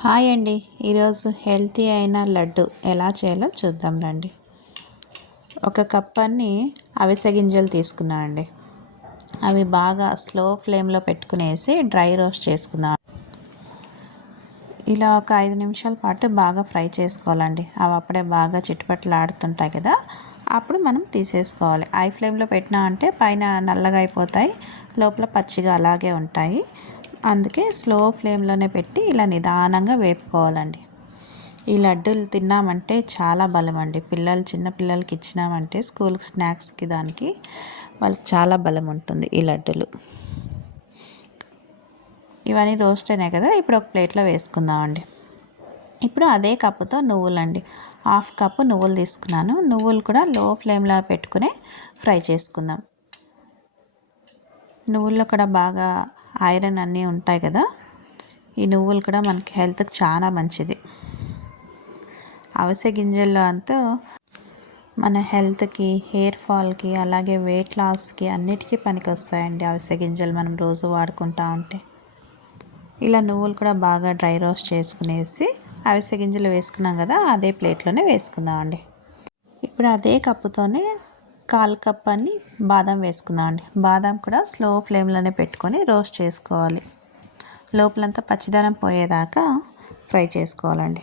Hi అండి. ఈరోజు healthy అయిన లడ్డు ఎలా చేయాలో చూద్దాం రండి. ఒక కప్ అన్ని అవిసె గింజలు తీసుకున్నానండి. అవి బాగా స్లో ఫ్లేమ్లో పెట్టుకునేసి డ్రై రోస్ట్ చేసుకుందాం. ఇలా ఒక 5 నిమిషాల పాటు బాగా ఫ్రై చేసుకోవాలండి. అవి అప్పుడే బాగా చిటపటలాడుతుంటాయి కదా, అప్పుడు మనం తీసేసుకోవాలి. హై ఫ్లేమ్లో పెట్టినా అంటే పైన నల్లగా అయిపోతాయి, లోపల పచ్చిగా అలాగే ఉంటాయి. అందుకే స్లో ఫ్లేమ్లోనే పెట్టి ఇలా నిదానంగా వేపుకోవాలండి. ఈ లడ్డూలు తిన్నామంటే చాలా బలం అండి. చిన్న పిల్లలకి ఇచ్చినామంటే స్కూల్కి స్నాక్స్కి దానికి వాళ్ళకి చాలా బలం ఉంటుంది ఈ లడ్డూలు. ఇవన్నీ రోస్ట్ అయినాయి కదా, ఇప్పుడు ఒక ప్లేట్లో వేసుకుందామండి. ఇప్పుడు అదే కప్పుతో నువ్వులండి, 1/2 కప్పు నువ్వులు తీసుకున్నాను. నువ్వులు కూడా లో ఫ్లేమ్లో పెట్టుకుని ఫ్రై చేసుకుందాం. నువ్వుల్లో కూడా బాగా ఐరన్ అన్నీ ఉంటాయి కదా, ఈ నువ్వులు కూడా మనకి హెల్త్కి చాలా మంచిది. అవిసె గింజల్లో అంతా మన హెల్త్కి, హెయిర్ ఫాల్కి, అలాగే వెయిట్ లాస్కి అన్నిటికీ పనికి వస్తాయండి అవిసె గింజలు మనం రోజు వాడుకుంటూ ఉంటే. ఇలా నువ్వులు కూడా బాగా డ్రై రోస్ట్ చేసుకునేసి అవిసె గింజలు వేసుకున్నాం కదా, అదే ప్లేట్లోనే వేసుకుందామండి. ఇప్పుడు అదే కప్పుతోనే 1/4 కప్ అని బాదం వేసుకుందామండి. బాదం కూడా స్లో ఫ్లేమ్లోనే పెట్టుకొని రోస్ట్ చేసుకోవాలి. లోపలంతా పచ్చిదనం పోయేదాకా ఫ్రై చేసుకోవాలండి.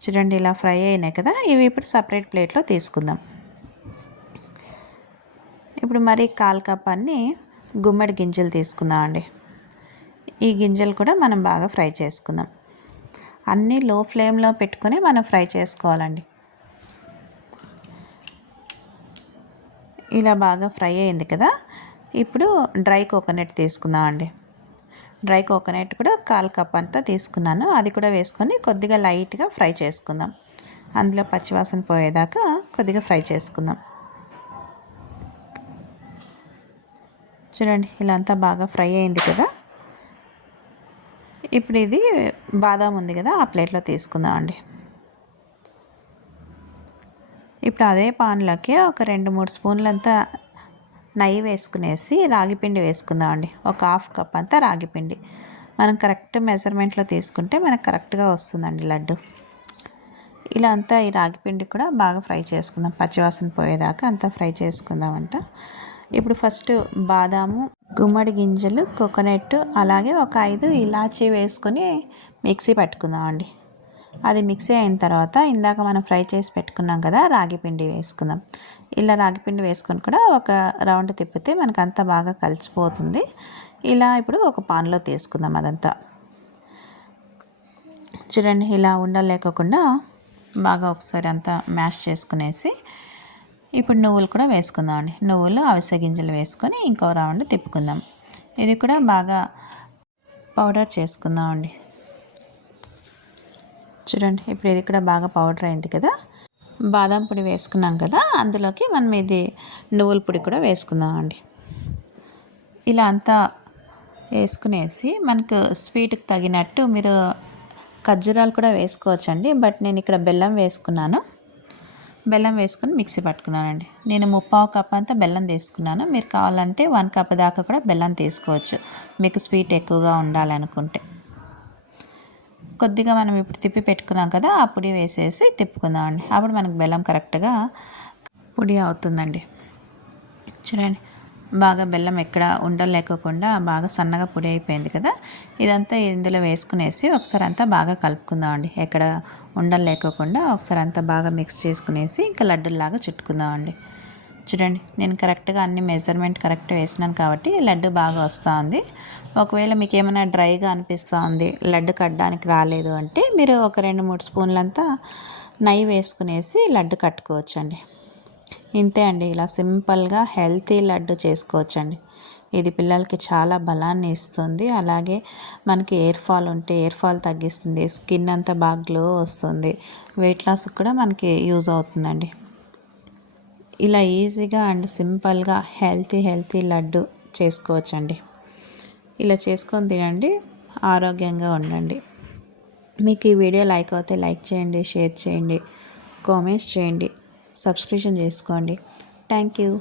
చూడండి, ఇలా ఫ్రై అయినాయి కదా, ఇవి ఇప్పుడు సపరేట్ ప్లేట్లో తీసుకుందాం. ఇప్పుడు మరి 1/4 కప్ అన్ని గుమ్మడి గింజలు తీసుకుందామండి. ఈ గింజలు కూడా మనం బాగా ఫ్రై చేసుకుందాం. అన్నీ లో ఫ్లేమ్లో పెట్టుకొని మనం ఫ్రై చేసుకోవాలండి. ఇలా బాగా ఫ్రై అయింది కదా, ఇప్పుడు డ్రై కోకోనట్ తీసుకుందామండి. డ్రై కోకోనట్ కూడా 1/4 కప్ అంతా తీసుకున్నాను. అది కూడా వేసుకొని కొద్దిగా లైట్గా ఫ్రై చేసుకుందాం. అందులో పచ్చివాసన పోయేదాకా కొద్దిగా ఫ్రై చేసుకుందాం. చూడండి, ఇలా అంతా బాగా ఫ్రై అయింది కదా, ఇప్పుడు ఇది బాదాం ఉంది కదా, ఆ ప్లేట్లో తీసుకుందామండి. ఇప్పుడు అదే పాన్లోకి ఒక 2-3 స్పూన్లంతా నెయ్యి వేసుకునేసి రాగిపిండి వేసుకుందామండి. ఒక 1/2 కప్ అంతా రాగిపిండి. మనం కరెక్ట్ మెజర్మెంట్లో తీసుకుంటే మనకు కరెక్ట్గా వస్తుందండి లడ్డు. ఇలా అంతా ఈ రాగిపిండి కూడా బాగా ఫ్రై చేసుకుందాం. పచ్చివాసన పోయేదాకా అంతా ఫ్రై చేసుకుందామంట. ఇప్పుడు ఫస్ట్ బాదాము, గుమ్మడి గింజలు, కోకోనట్, అలాగే ఒక 5 ఇలాచీ వేసుకొని మిక్సీ పట్టుకుందామండి. అది మిక్సీ అయిన తర్వాత ఇందాక మనం ఫ్రై చేసి పెట్టుకున్నాం కదా, రాగిపిండి వేసుకుందాం. ఇలా రాగిపిండి వేసుకొని కూడా ఒక రౌండ్ తిప్పితే మనకు అంతా బాగా కలిసిపోతుంది. ఇలా ఇప్పుడు ఒక పాన్లో తీసుకుందాం అదంతా. చూడండి, ఇలా ఉండలేకోకుండా బాగా ఒకసారి అంతా మ్యాష్ చేసుకునేసి ఇప్పుడు నువ్వులు కూడా వేసుకుందామండి. నువ్వులు, అవిసె గింజలు వేసుకొని ఇంకో రౌండ్ తిప్పుకుందాం. ఇది కూడా బాగా పౌడర్ చేసుకుందామండి. చూడండి, ఇప్పుడు ఇది కూడా బాగా పౌడర్ అయింది కదా. బాదం పొడి వేసుకున్నాం కదా, అందులోకి మనం ఇది నువ్వుల పొడి కూడా వేసుకుందామండి. ఇలా అంతా వేసుకునేసి మనకు స్వీట్కి తగినట్టు మీరు ఖర్జూరాలు కూడా వేసుకోవచ్చండి, బట్ నేను ఇక్కడ బెల్లం వేసుకున్నాను. బెల్లం వేసుకొని మిక్సీ పట్టుకున్నానండి. నేను 3/4 కప్ అంతా బెల్లం తీసుకున్నాను. మీరు కావాలంటే 1 కప్ దాకా కూడా బెల్లం తీసుకోవచ్చు, మీకు స్వీట్ ఎక్కువగా ఉండాలనుకుంటే. కొద్దిగా మనం ఇప్పుడు తిప్పి పెట్టుకున్నాం కదా, ఆ పొడి వేసేసి తిప్పుకుందామండి. అప్పుడు మనకు బెల్లం కరెక్ట్గా పొడి అవుతుందండి. చూడండి, బాగా బెల్లం ఎక్కడ ఉండలేకోకుండా బాగా సన్నగా పొడి అయిపోయింది కదా. ఇదంతా ఇందులో వేసుకునేసి ఒకసారి అంతా బాగా కలుపుకుందామండి. ఎక్కడ ఉండలేకోకుండా ఒకసారి అంతా బాగా మిక్స్ చేసుకునేసి ఇంకా లడ్డూలాగా చుట్టుకుందామండి. చూడండి, నేను కరెక్ట్గా అన్ని మెజర్మెంట్ కరెక్ట్ వేసినాను కాబట్టి లడ్డు బాగా వస్తుంది. ఒకవేళ మీకు ఏమైనా డ్రైగా అనిపిస్తుంది, లడ్డు కట్టడానికి రాలేదు అంటే మీరు ఒక 2-3 స్పూన్లంతా నెయ్యి వేసుకునేసి లడ్డు కట్టుకోవచ్చండి. ఇంతే అండి, ఇలా సింపుల్గా హెల్తీ లడ్డు చేసుకోవచ్చండి. ఇది పిల్లలకి చాలా బలాన్ని ఇస్తుంది. అలాగే మనకి ఎయిర్ ఫాల్ ఉంటే ఎయిర్ ఫాల్ తగ్గిస్తుంది, స్కిన్ అంతా బాగా గ్లో వస్తుంది, వెయిట్ లాస్కి కూడా మనకి యూజ్ అవుతుందండి. ఇలా ఈజీగా అండ్ సింపుల్గా హెల్తీ లడ్డు చేసుకోవచ్చండి. ఇలా చేసుకొని తినండి, ఆరోగ్యంగా ఉండండి. మీకు ఈ వీడియో లైక్ అవుతే లైక్ చేయండి, షేర్ చేయండి, కామెంట్స్ చేయండి, సబ్స్క్రిప్షన్ చేసుకోండి. Thank you.